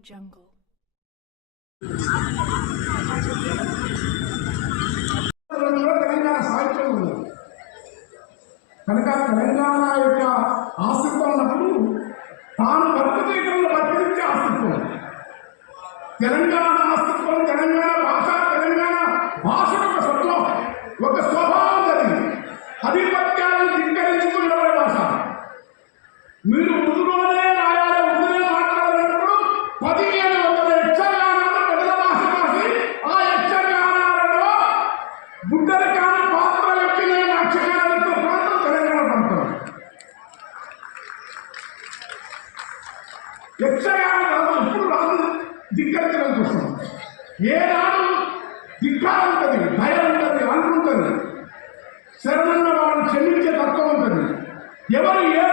Jungle. Telangana సాహిత్యం ఉంది కనుక తెలంగాణ యొక్క ఆస్తిత్వం ఉన్నప్పుడు తాను బతుకుతీయడంలో బతికించే ఆస్తిత్వం తెలంగాణ ఆస్తిత్వం తెలంగాణ భాష తెలంగాణ భాష ఒక స్వభావం ఒక స్వభావం పదిహేను వందల యక్షగానాలు ప్రజల భాష రాసి ఆ యక్షగానాలలో బుడ్డరికాన పాత్ర వ్యక్తిన యక్షగానాలతో ప్రాంతం తెలంగాణ ప్రాంతం. యక్షగాన రాదు ఇప్పుడు రాదు. ధిక్కరించడం కోసం ఏనాడు ధిక్కారం ఉంటుంది భయం ఉంటుంది అనుకుంటుంది శరణన్న వాళ్ళని క్షమించే తత్వం ఉంటుంది. ఎవరు ఏ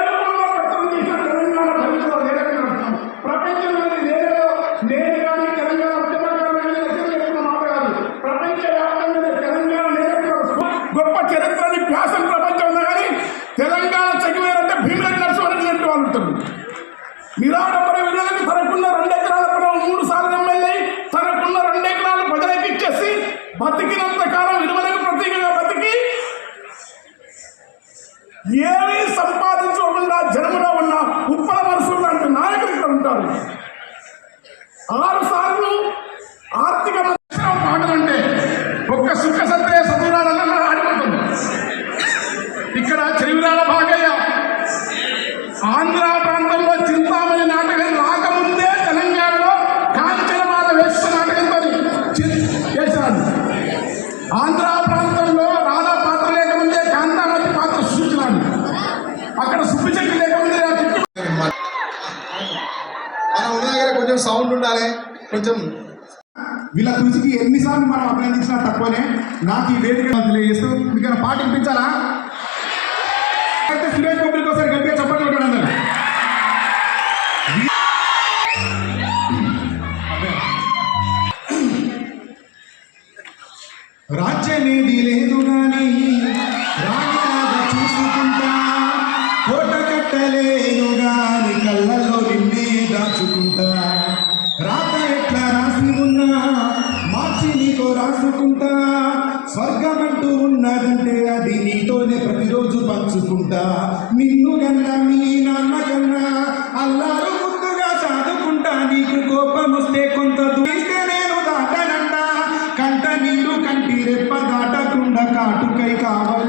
చేసిన తెలంగాణ భవిష్యత్తు లేకపోతున్నాం ప్రపంచంలో నేనేదో నేను కానీ తెలంగాణ ఉద్యమకారులు కానీ మాట కాదు ప్రపంచ వ్యాప్తంగా తెలంగాణ నేర్చుకున్న గొప్ప చరిత్రని ఫ్యాషన్ ప్రపంచంలో కానీ తెలంగాణ చదివారంటే భీమరెడ్డి నరసింహారెడ్డి లాంటి వాళ్ళు ఉంటారు. నిరాడంబర తనకున్న రెండు ఎకరాల పొలం మూడు సార్లు ఎమ్మెల్యే తనకున్న రెండు ఎకరాలు ప్రజలకు ఇచ్చేసి బతికినంత కాలం విలువలకు ప్రతీకగా బతికి ఏమీ ఇక్కడ కొంచెం సౌండ్ ఉండాలి. కొంచెం వీళ్ళ కృషికి ఎన్నిసార్లు మనం అభినందించినా తక్కువనే. నాకు ఈ వేదిక తెలియజేస్తూ మీకు పాట వినిపించాలా? అయితే సురేష్ బాబుకి ఒకసారి గట్టిగా చెప్పండి ఒకటి అందరు. రాజ్యమేది లేదు కానీ రాణిలాగా చూసుకుంటా కోట కట్టలేదు రాసుకుంటా స్వర్గం రాసుకుంటా స్వర్గమంటూ ఉన్నదంటే అది నీతోనే ప్రతిరోజు పంచుకుంటా. నిన్ను కన్నా మీ నాన్న కన్నా అల్లారు ముందుగా సాదుకుంటా నీకు కోపం వస్తే కొంత దూరిస్తే నేను దాటనంట. కంట నీరు కంటి రెప్ప దాటకుండా కాటుకై కావాలి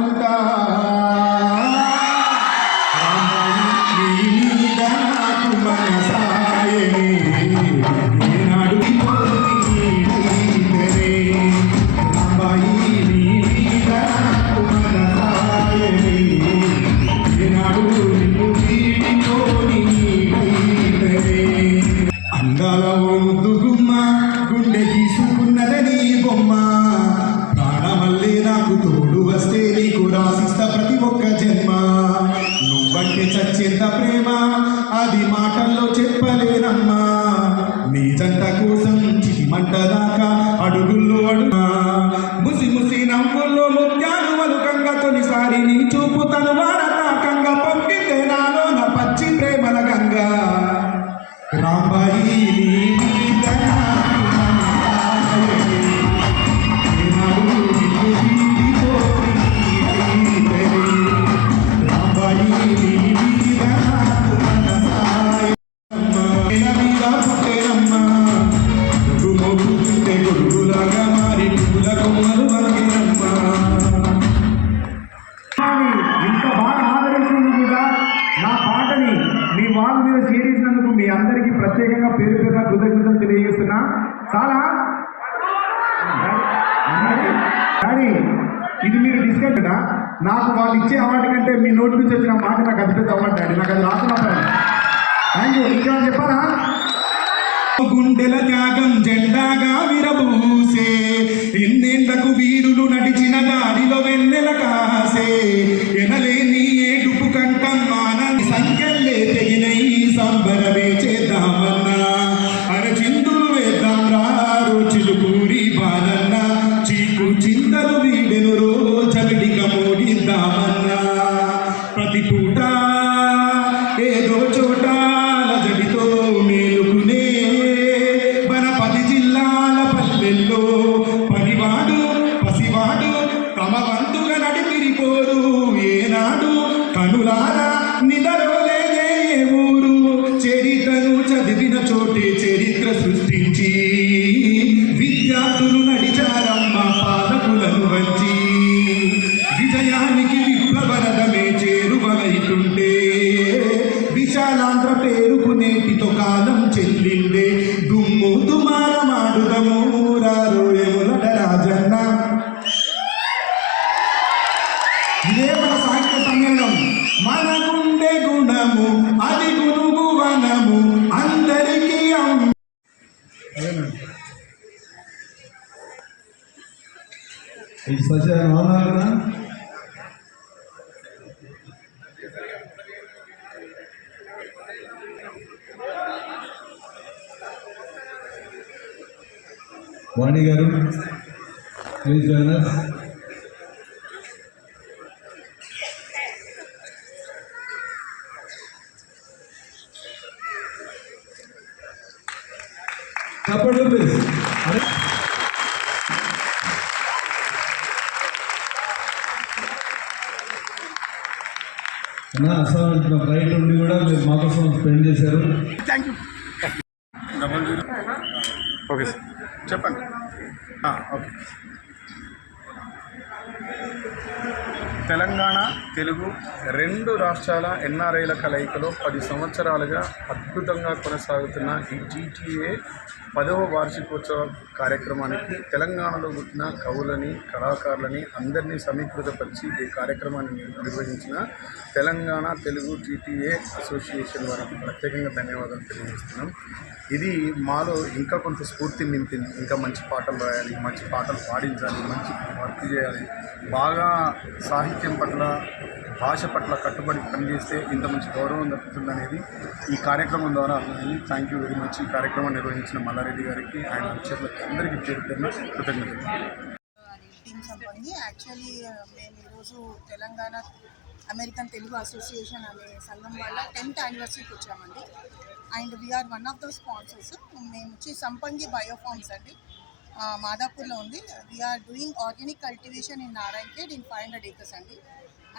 ఇది మీరు డిస్కస్ కదా నాకు వాళ్ళు ఇచ్చే అవార్డు కంటే మీ నోటి నుంచి వచ్చిన మాట నాకు అది పెద్ద అవార్డు అండి. నాకు అది రాసిన థ్యాంక్ యూ. ఇంకా చెప్పారా గుండెల త్యాగం జెండాగా విరబూసే ఎన్నేళ్ళకు వీరులు నడిచిన దారిలో వెన్నెల కాసే ఇది సత్య అవునా Vani garu please join us. చప్పట్లు ప్లీజ్ ఉండి కూడా స్పెండ్ చేశారు. థ్యాంక్ యూ ఓకే సార్ చెప్పండి ఆ, ఓకే తెలంగాణ తెలుగు రెండు రాష్ట్రాల ఎన్ఆర్ఐల కలయికలో పది సంవత్సరాలుగా అద్భుతంగా కొనసాగుతున్న ఈ జీటీఏ పదవ వార్షికోత్సవ కార్యక్రమానికి తెలంగాణలో పుట్టిన కవులని కళాకారులని అందరినీ సమీకృతపరిచి ఈ కార్యక్రమాన్ని నిర్వహించిన తెలంగాణ తెలుగు జీటీఏ అసోసియేషన్ వారికి ప్రత్యేకంగా ధన్యవాదాలు తెలియజేస్తున్నాం. ఇది మాలో ఇంకా కొంత స్ఫూర్తిని నింపింది. ఇంకా మంచి పాటలు రాయాలి మంచి పాటలు పాడించాలి మంచి వర్క్ చేయాలి. బాగా సాహిత్యం పట్ల భాష పట్ల కట్టుబడి పనిచేస్తే ఇంత మంచి గౌరవం దక్కుతుంది అనేది ఈ కార్యక్రమం ద్వారా అర్థమైంది. థ్యాంక్ యూ వెరీ మచ్ ఈ కార్యక్రమం నిర్వహించిన మల్లారెడ్డి గారికి ఆయన అనుచరులకు అందరికీ పేరు కృతజ్ఞతలు. యాక్చువల్లీ మేము ఈరోజు తెలంగాణ అమెరికన్ తెలుగు అసోసియేషన్ అనే సంఘం వల్ల టెన్త్ యానివర్సరీకి వచ్చామండి. And we are one of the sponsors మేము వచ్చి సంపంగి బయోఫార్మ్స్ అండి. మాదాపూర్లో ఉంది. We are doing organic cultivation in Narayankhed in five hundred acres అండి.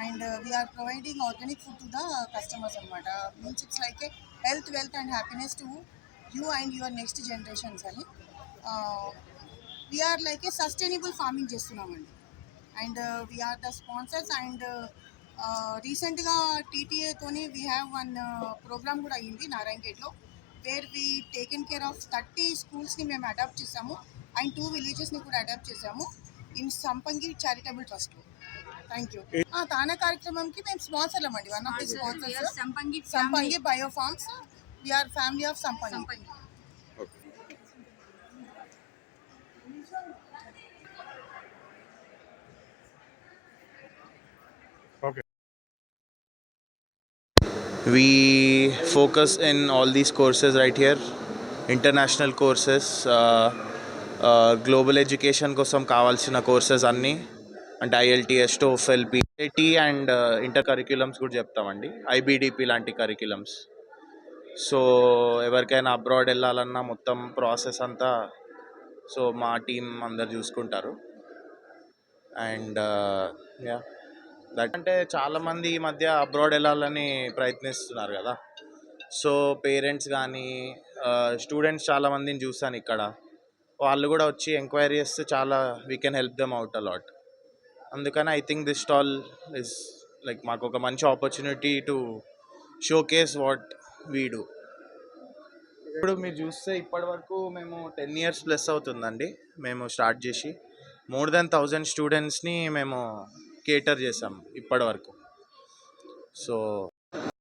And we are providing organic food to the customers అనమాట means it's like a health wealth and happiness to you and your next generations అని we are like a sustainable farming చేస్తున్నామండి. And we are the sponsors and రీసెంట్గా టీటీఏతోని we have one program కూడా అయ్యింది నారాయణగేట్లో where we taken care of thirty స్కూల్స్ని మేము adapt చేసాము. And two విలేజెస్ని కూడా అడాప్ట్ చేసాము in Sampangi charitable trust thank you TANA కార్యక్రమంకి మేము స్పాన్సర్లం అండి one of the sponsors Sampangi Sampangi Biofarms we are family of Sampangi Sampangi we focus in all these courses right here. International courses global education కోసం కావాల్సిన courses అన్నీ అంటే IELTS TOEFL PIT and inter curriculums కూడా చెప్తామండి ఐబీడిపి లాంటి curriculums so ఎవరికైనా abroad వెళ్ళాలన్నా మొత్తం ప్రాసెస్ అంతా సో మా టీం అందరు చూసుకుంటారు అండ్ యా దట్ అంటే చాలామంది ఈ మధ్య అబ్రాడ్ వెళ్ళాలని ప్రయత్నిస్తున్నారు కదా. సో పేరెంట్స్ కానీ స్టూడెంట్స్ చాలామందిని చూసాను ఇక్కడ. వాళ్ళు కూడా వచ్చి ఎంక్వైరీ చేస్తే చాలా we can help them out a lot అందుకని I think this stall is like మాకు ఒక మంచి opportunity to showcase what we do ఇప్పుడు మీరు చూస్తే ఇప్పటి వరకు మేము టెన్ ఇయర్స్ ప్లస్ అవుతుందండి. మేము స్టార్ట్ చేసి మోర్ దెన్ థౌజండ్ స్టూడెంట్స్ని మేము కేటర్ చేసాం ఇప్పటి వరకు సో